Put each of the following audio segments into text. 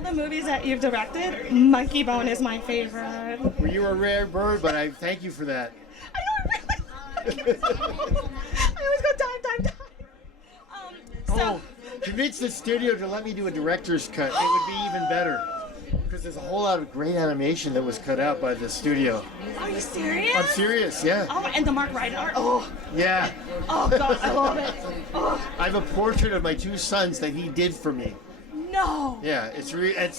all the movies that you've directed, Monkey Bone is my favorite. Well, you're a rare bird, but I thank you for that. I know, I really I always go time. Oh, convince the studio to let me do a director's cut. It would be even better. Because there's a whole lot of great animation that was cut out by the studio. Are you serious? I'm serious, yeah. Oh, and the Mark Ryden art. Oh. Yeah. Oh God, I love it. Oh. I have a portrait of my two sons that he did for me. No. Yeah, it's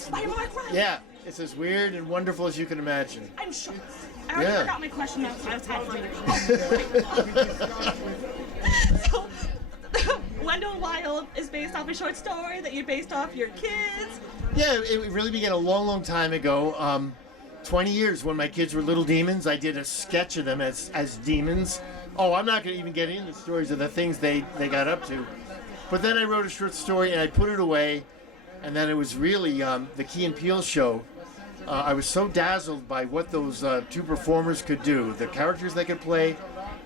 By Mark Ryden. yeah, it's as weird and wonderful as you can imagine. I'm sure. I already forgot my question. I was had for you. So, Wendell Wild is based off a short story that you based off your kids. Yeah, it really began a long time ago. 20 years when my kids were little demons. I did a sketch of them as demons. Oh, I'm not going to even get into the stories of the things they got up to. But then I wrote a short story and I put it away. And then it was really the Key and Peele show. I was so dazzled by what those two performers could do, the characters they could play,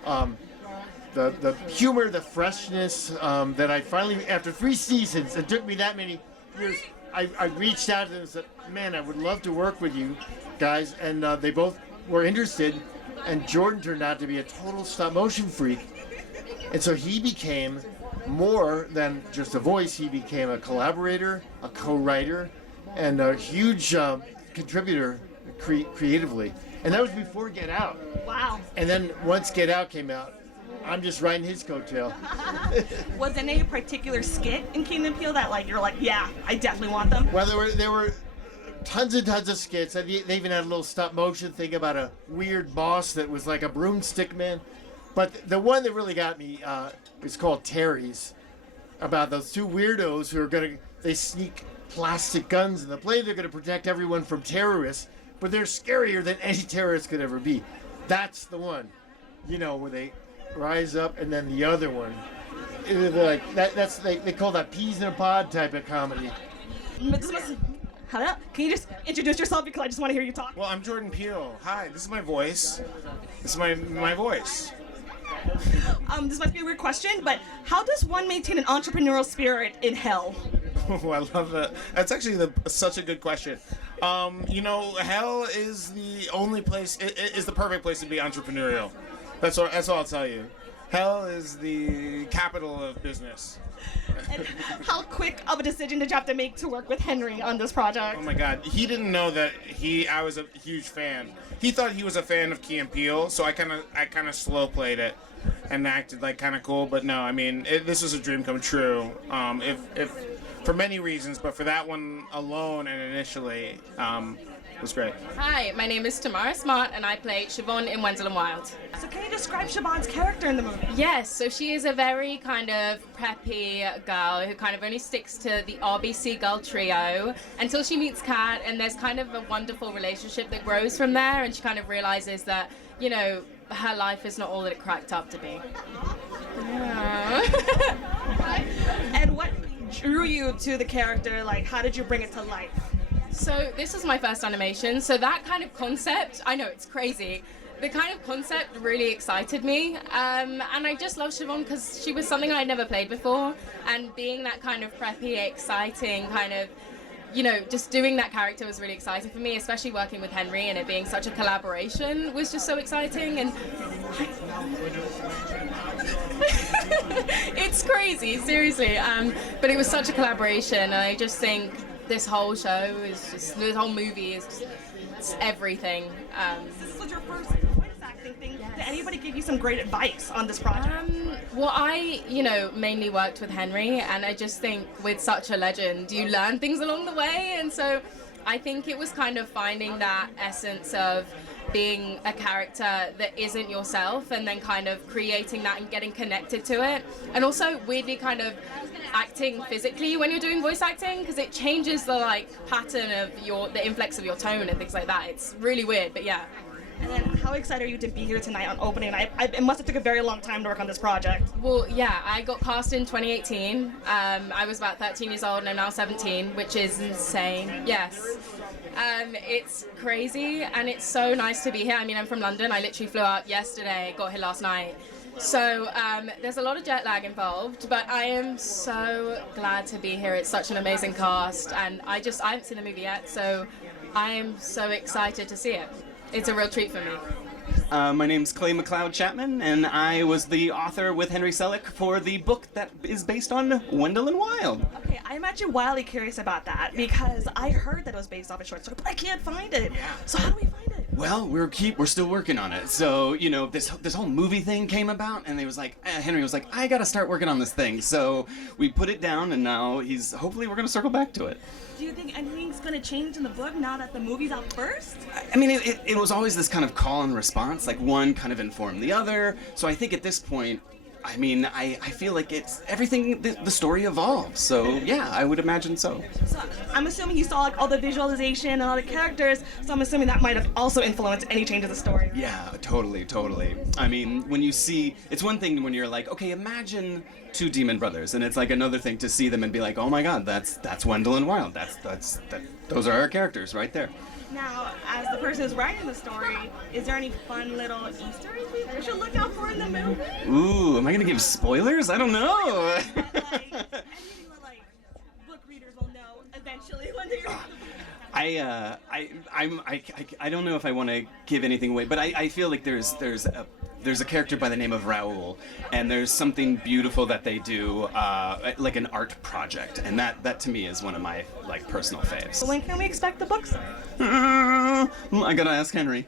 the humor, the freshness, that I finally, after 3 seasons, it took me that many years, I reached out to them and said, man, I would love to work with you guys. And they both were interested. And Jordan turned out to be a total stop motion freak. And so he became more than just a voice. He became a collaborator, a co-writer, and a huge contributor creatively. And that was before Get Out. Wow. And then once Get Out came out, I'm just riding his coattail. Was there any particular skit in Keegan and Peele that you're like, yeah, I definitely want them? Well, there were tons and tons of skits. They even had a little stop motion thing about a weird boss that was like a broomstick man. But the one that really got me is called Terry's, about those two weirdos who are they sneak plastic guns in the plane. They're gonna protect everyone from terrorists, but they're scarier than any terrorist could ever be. That's the one, where they rise up, and then the other one, like they call that peas in a pod type of comedy. Hello? Can you just introduce yourself because I just want to hear you talk? Well, I'm Jordan Peele. Hi, this is my voice. This is my voice. This might be a weird question, but how does one maintain an entrepreneurial spirit in hell? Oh, I love that. That's actually such a good question. Hell is the only place. It is the perfect place to be entrepreneurial. That's all I'll tell you. Hell is the capital of business. And how quick of a decision did you have to make to work with Henry on this project? Oh my God, he didn't know that I was a huge fan. He thought he was a fan of Key and Peele, so I kind of slow played it and acted like kind of cool. But no, I mean, this was a dream come true. If for many reasons, but for that one alone and initially, it was great. Hi, my name is Tamara Smart, and I play Siobhan in Wendell Wild. So can you describe Siobhan's character in the movie? Yes, so she is a very kind of preppy girl who kind of only sticks to the RBC girl trio until she meets Kat, and there's kind of a wonderful relationship that grows from there, and she kind of realizes that, her life is not all that it cracked up to be. Yeah. And what drew you to the character? How did you bring it to life? So this was my first animation, so that kind of concept, I know it's crazy, the kind of concept really excited me, and I just love Siobhan because she was something I'd never played before, and being that kind of preppy, exciting kind of, just doing that character was really exciting for me, especially working with Henry and it being such a collaboration was just so exciting, and it's crazy, seriously, but it was such a collaboration, and I just think this whole this whole movie is just, it's everything. This was your first voice acting thing. Yes. Did anybody give you some great advice on this project? Well, I, mainly worked with Henry, and I just think with such a legend, you learn things along the way, and so I think it was kind of finding that essence of being a character that isn't yourself and then kind of creating that and getting connected to it, and also weirdly kind of acting physically when you're doing voice acting because it changes the pattern of the inflex of your tone and things like that. It's really weird, but yeah. And then how excited are you to be here tonight on opening night? It must have took a very long time to work on this project. Well, yeah, I got cast in 2018. I was about 13 years old and I'm now 17, which is insane. Yes. It's crazy and it's so nice to be here. I mean, I'm from London. I literally flew out yesterday, got here last night. So there's a lot of jet lag involved, but I am so glad to be here. It's such an amazing cast, and I haven't seen the movie yet, so I am so excited to see it. It's a real treat for me. My name's Clay McLeod Chapman, and I was the author with Henry Selick for the book that is based on Wendell and Wild. Okay, I'm actually wildly curious about that because I heard that it was based off a short story, but I can't find it. Yeah. So how do we find it? Well, we're still working on it. So, you know, this whole movie thing came about, and Henry was like, I gotta start working on this thing. So we put it down, and now hopefully we're gonna circle back to it. Do you think anything's going to change in the book now that the movie's out first? I mean, it was always this kind of call and response, like one kind of informed the other. So I think at this point, I mean, I feel like it's everything, the story evolves. So yeah, I would imagine so. So I'm assuming you saw like all the visualization and all the characters, so I'm assuming that might have also influenced any change of the story. Yeah, totally. I mean, when you see, it's one thing when you're like, okay, imagine two demon brothers, and it's like another thing to see them and be like, oh my God, that's Wendell and Wild. Those are our characters right there. Now, as the person who's writing the story, is there any fun little Easter eggs we should look out for in the movie? Ooh, am I gonna give spoilers? I don't know. Anything that like book readers will know eventually when they read the book. I don't know if I want to give anything away, but I feel like there's a character by the name of Raul, and there's something beautiful that they do, like an art project, and that to me is one of my like personal faves. So when can we expect the books? I gotta ask Henry.